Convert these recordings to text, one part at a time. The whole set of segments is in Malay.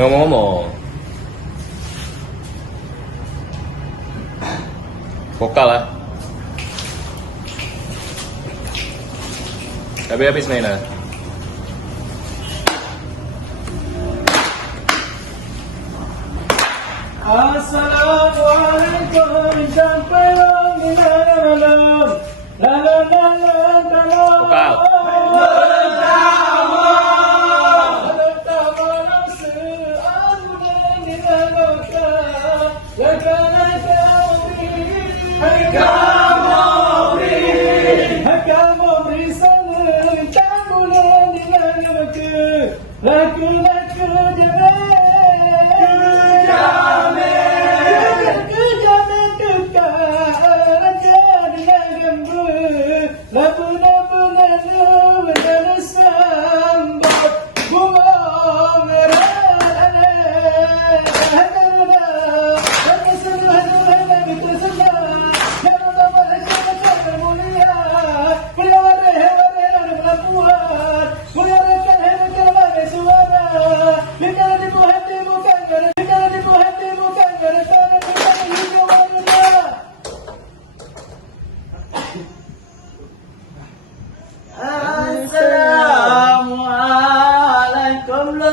ngomong-ngomong, vokal lah. Tapi habis mainan. Assalamualaikum sampai Vokal.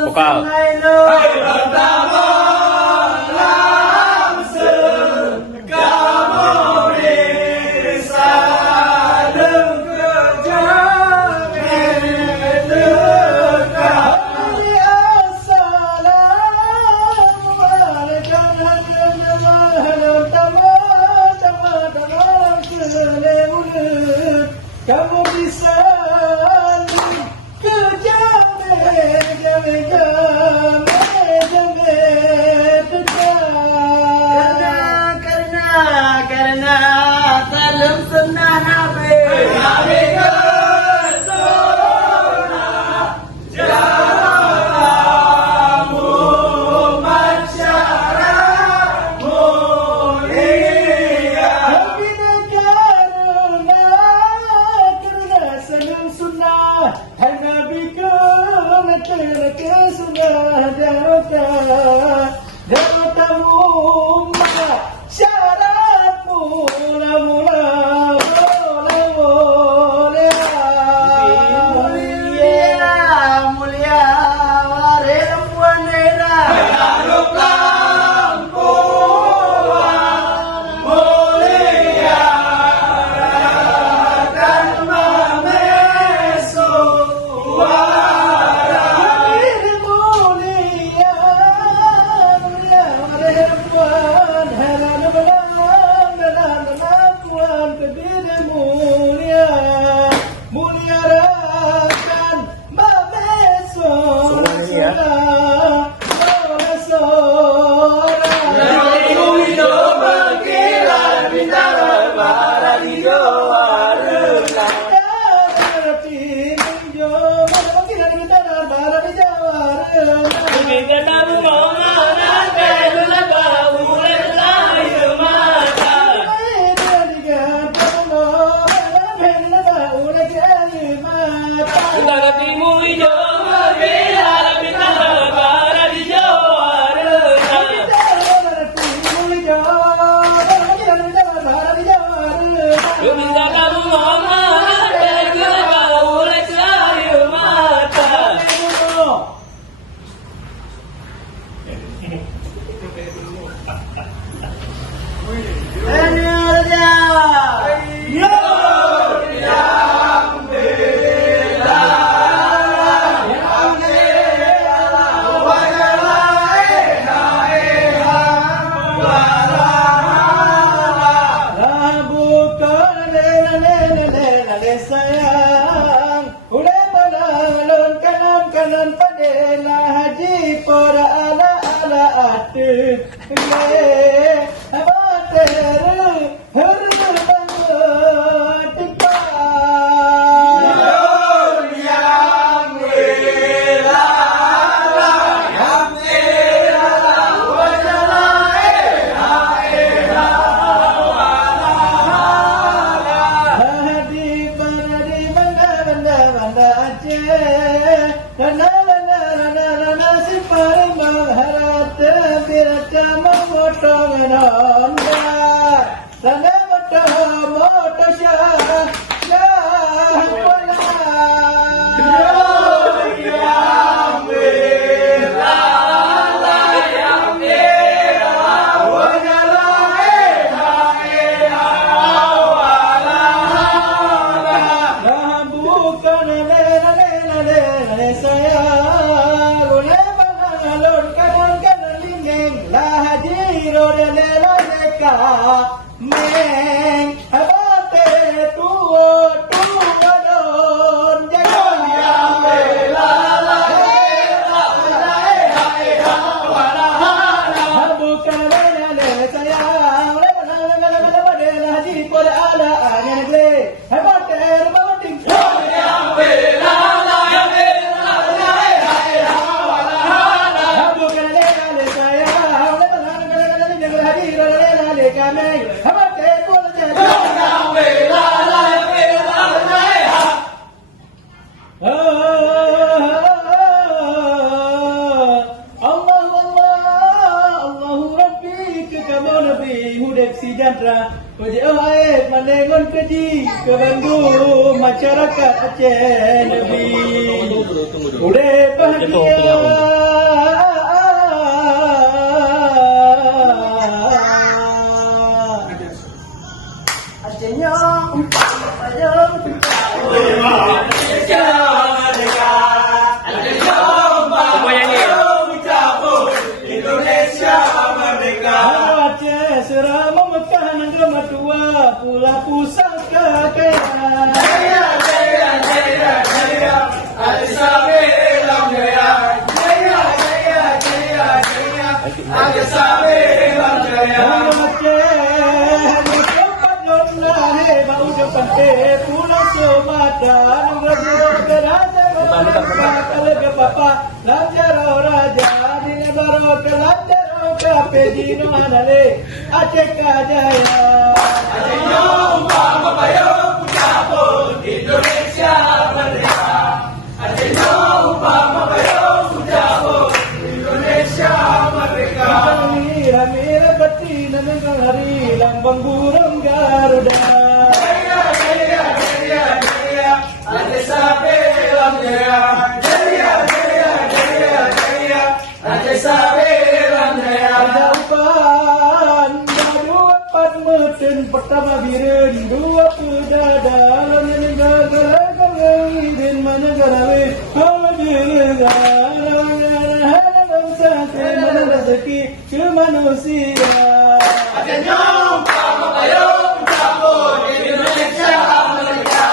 Vokal. Kamu bisa karena dalam sunnah Nabi jaramu masyarakat mulia karena senang sunnah Nabi ke sunnah daratamu syarat mula-mula mulia perempuan era mulia dan memesu sayang udah balon kanan padela haji para ala atik abater si parang rasa memotong nonda sana moto syah Meng abate tuo don jangan yang bela bukan lele sayang haji pada ala angin gle abate bating yang bela bukan lele sayang haji kami menengon keji ke Bandung masyarakat Aceh Nabi udah bahagia Acehnya ayam pula pusaka kaya jaya jaya jaya jaya Aceh Sabelam jaya jaya jaya jaya jaya Aceh Sabelam jaya Aceh tempat lona he bau jepante pulau Sumatera negara kerajaan kalau ke papa lanjaro raja di negara kerajaan kape dino anale Aceh kajaya Indonesia merdeka, Acehnya umpama bayang Jabon, Indonesia merdeka. Mira betina menggari lambang burung Garuda. Jaya jaya jaya jaya, Aceh Sabelam jaya. Jaya jaya jaya jaya, Aceh Sabelam jaya. Jauhan baru empat meten pertama biren dua pedadaran negara kawin mana garawe mana rezeki ke manusia. Acehnya umpama bayang Jabon, Indonesia merdeka.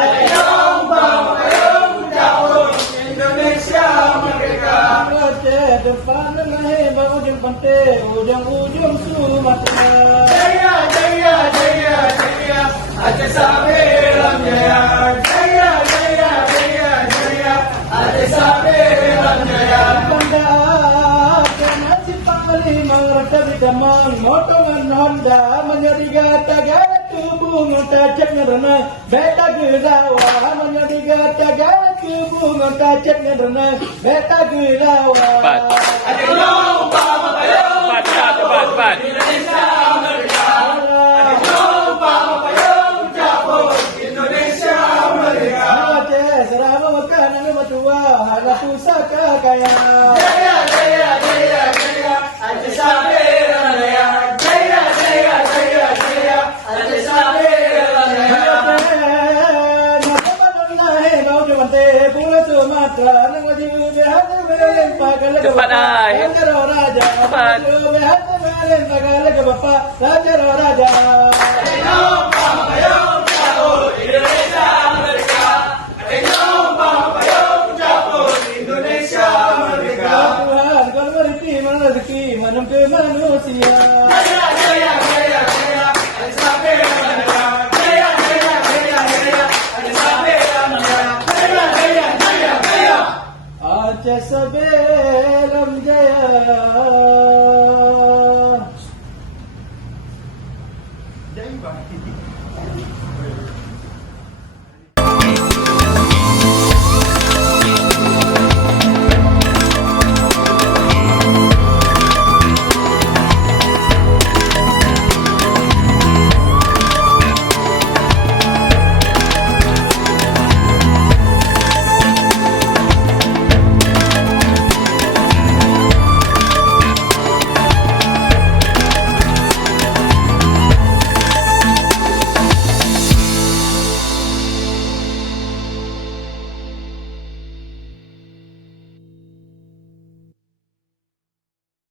Acehnya umpama bayang Jabon, Indonesia merdeka. Aceh depan hebat ujung pantai, ujung Sumatera. Jaya jaya jaya jaya, Aceh Sabelam jaya. Jaya jaya jaya jaya, Aceh Sabelam jaya. Damang motongan Honda menjadi gata-gata tubuh ngetacet ngerana beta gerawa menjadi gata-gata tubuh ngetacet ngerana beta gerawa. Acehnya umpama bayang cepat Indonesia merdeka. Acehnya umpama bayang Jabon, Indonesia merdeka. Aceh serama makan nama matua ada pusaka kaya. Jaya jaya jaya jaya, Aceh Sabelam jaya. Jaya jaya jaya jaya, Aceh Sabelam jaya. Cepat ay. Cepat.